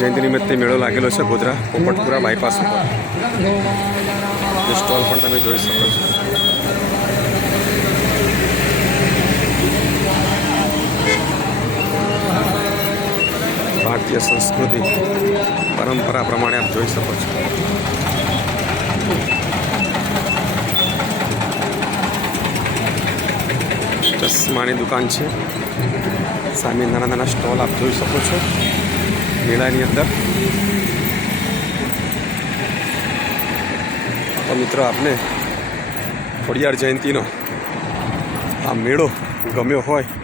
जयंती निमित्ते मेळो लागेलो है गोधरा पोपटपुरा बायपास पर स्टॉल पण તમે જોઈ શકો છો। भारतीय संस्कृति परंपरा प्रमाणे आप જોઈ શકો છો। ચશ્માની દુકાન છે, સામે નાના નાના સ્ટોલ આપ જોઈ શકો છો મેળાની અંદર। તો મિત્રો આપને ખોડિયાર જયંતીનો આ મેળો ગમ્યો હોય